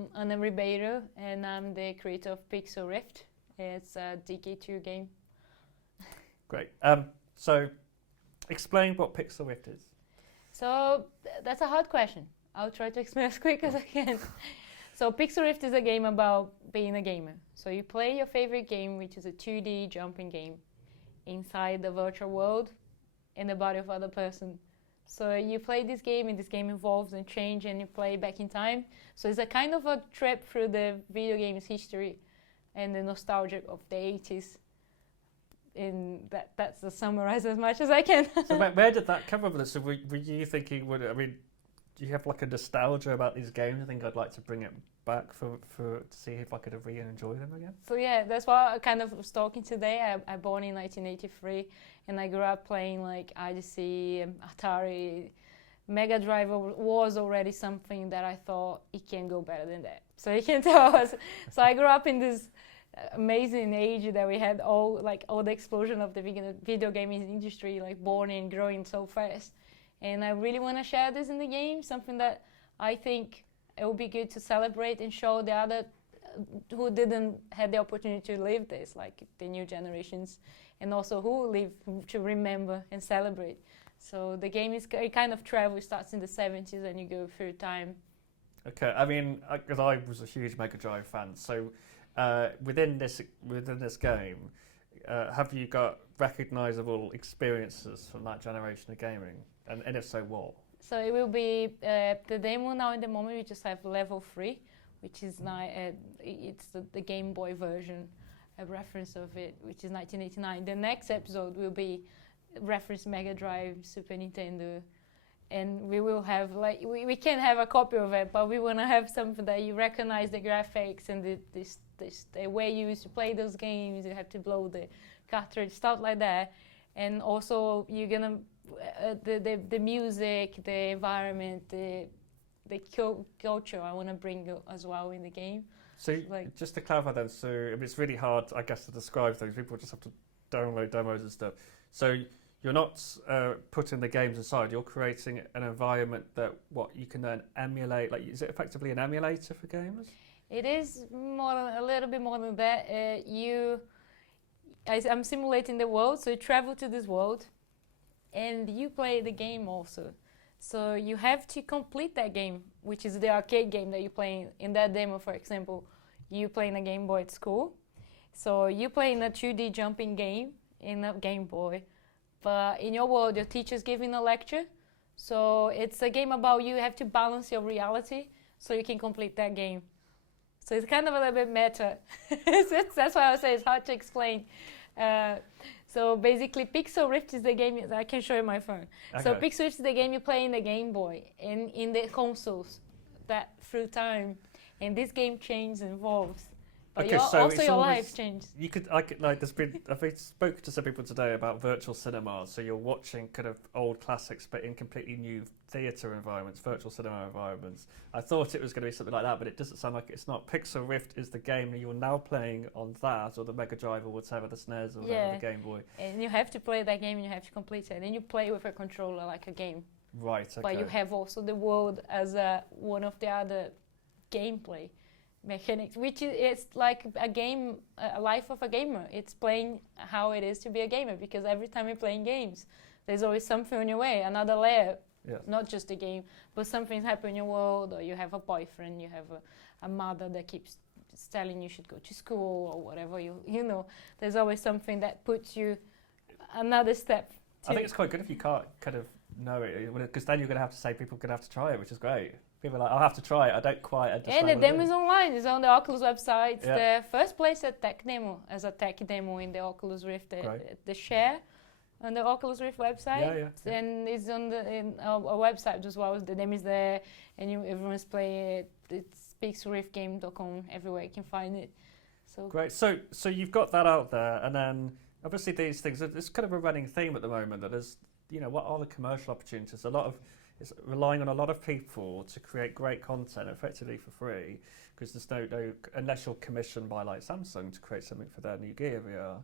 I'm Ana Ribeiro, and I'm the creator of Pixel Rift. It's a DK2 game. Great. So, explain what Pixel Rift is. So that's a hard question. I'll try to explain as quick as I can. So Pixel Rift is a game about being a gamer. So you play your favorite game, which is a 2D jumping game, inside the virtual world in the body of other person. So you play this game, and this game evolves and changes, and you play back in time. So it's a kind of a trip through the video games history and the nostalgia of the 80s. And that's to summarize as much as I can. So where did that come from? So were you thinking, do you have like a nostalgia about these games? I think I'd like to bring it back to see if I could re-enjoy them again. So yeah, that's why I kind of was talking today. I born in 1983, and I grew up playing like IDC, Atari. Mega Drive was already something that I thought it can go better than that. So you can tell us. So I grew up in this amazing age that we had all the explosion of the video gaming industry, like born and growing so fast. And I really want to share this in the game, something that I think it would be good to celebrate and show the other who didn't have the opportunity to live this, like the new generations, and also who live to remember and celebrate. So the game is a kind of travel. It starts in the 70s and you go through time. Okay, I mean, because I was a huge Mega Drive fan, so within this game, have you got recognisable experiences from that generation of gaming? And if so, what? So it will be the demo now. In the moment, we just have level 3, which is now it's the Game Boy version, a reference of it, which is 1989. The next episode will be reference Mega Drive, Super Nintendo, and we will have we can have a copy of it, but we want to have something that you recognize the graphics and the way you used to play those games. You have to blow the cartridge, stuff like that, and also you're gonna the music, the environment, the culture I want to bring as well in the game. So just to clarify then, so it's really hard, I guess, to describe things. People just have to download demos and stuff. So you're not putting the games inside. You're creating an environment that you can then emulate. Like, is it effectively an emulator for gamers? It is a little bit more than that. I'm simulating the world, so you travel to this world, and you play the game also. So you have to complete that game, which is the arcade game that you're playing. In that demo, for example, you playing a Game Boy at school. So you playing a 2D jumping game in a Game Boy, but in your world, your teacher's giving a lecture. So it's a game about you have to balance your reality so you can complete that game. So it's kind of a little bit meta. That's why I say it's hard to explain. So basically, Pixel Rift is the game. I can show you my phone. Okay. So Pixel Rift is the game you play in the Game Boy and in the consoles that through time. And this game changes and evolves. But okay, so also your life changes. I've spoken to some people today about virtual cinema. So you're watching kind of old classics, but in completely new theatre environments, virtual cinema environments. I thought it was going to be something like that, but it doesn't sound like it's not. Pixel Rift is the game that you're now playing on that, or the Mega Drive, or whatever, the SNES, or whatever, the Game Boy. And you have to play that game, and you have to complete it. And then you play with a controller like a game. Right, okay. But you have also the world as one of the other gameplay mechanics, which it's like a game, a life of a gamer. It's playing how it is to be a gamer, because every time you're playing games, there's always something on your way, another layer, not just a game, but something's happening in your world, or you have a boyfriend, you have a mother that keeps telling you should go to school, or whatever, you know, there's always something that puts you another step. I think it's quite good if you can't kind of know it, because then you're going to have to say people are going to have to try it, which is great. People are like, I'll have to try it. I don't quite understand. And the demo is online. It's on the Oculus website. It's the first place at tech demo, as a tech demo in the Oculus Rift. The share on the Oculus Rift website. And it's on our website as well. The name is there, and everyone's playing it. It's pixelriftgame.com. Everywhere you can find it. So great. So you've got that out there, and then obviously these things. It's kind of a running theme at the moment. That is, what are the commercial opportunities? It's relying on a lot of people to create great content effectively for free, because there's no unless you're commissioned by like Samsung to create something for their new Gear VR.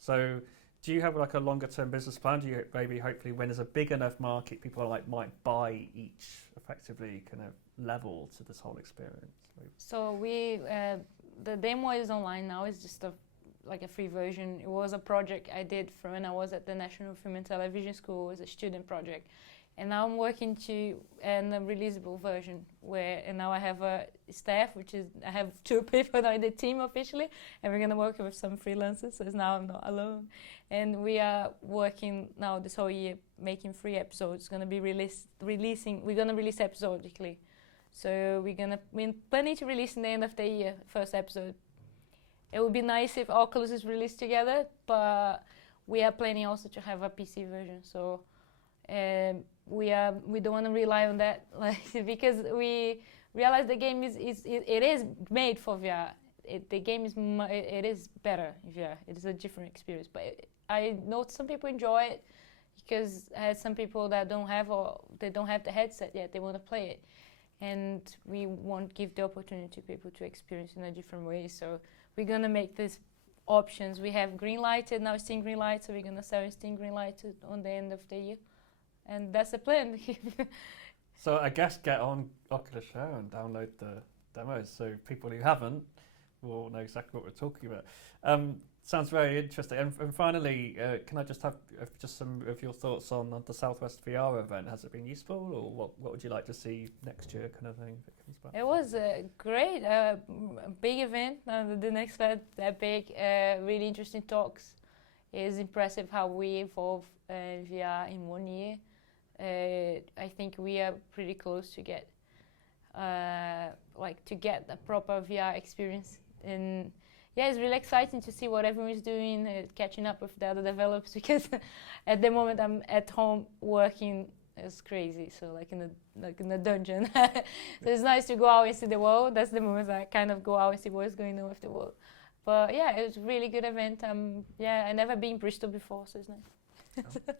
So do you have like a longer term business plan? Do you maybe hopefully when there's a big enough market, people like might buy each effectively kind of level to this whole experience? So we the demo is online now. It's just like a free version. It was a project I did from when I was at the National Film and Television School as a student project. And now I'm working to a releasable version and now I have a staff, I have 2 people now in the team officially, and we're gonna work with some freelancers, so now I'm not alone. And we are working now this whole year making 3 episodes. We're gonna release episodically. So we're planning to release in the end of the year, first episode. It would be nice if Oculus is released together, but we are planning also to have a PC version. So we don't want to rely on that, because we realize the game is made for VR. The game is better in VR. It is a different experience. But I know some people enjoy it because I had some people that don't have the headset yet. They want to play it, and we want to give the opportunity to people to experience in a different way. So we're gonna make these options. We have green-lighted now, Steam Greenlight, so we're gonna sell Steam Greenlight on the end of the year. And that's the plan. So I guess get on Oculus Show and download the demos so people who haven't will know exactly what we're talking about. Sounds very interesting. And finally, can I just have just some of your thoughts on the SouthWest VR event? Has it been useful, or what would you like to see next year, kind of thing, if it comes back? It was a great, big event. The next event, that big, really interesting talks. It's impressive how we evolve VR in 1 year. I think we are pretty close to get a proper VR experience, and yeah, it's really exciting to see what everyone is doing, catching up with the other developers, because at the moment I'm at home working. It's crazy, so like in a dungeon. So it's nice to go out and see the world. That's the moment I kind of go out and see what's going on with the world. But yeah, it was a really good event. I never been in Bristol before, so it's nice.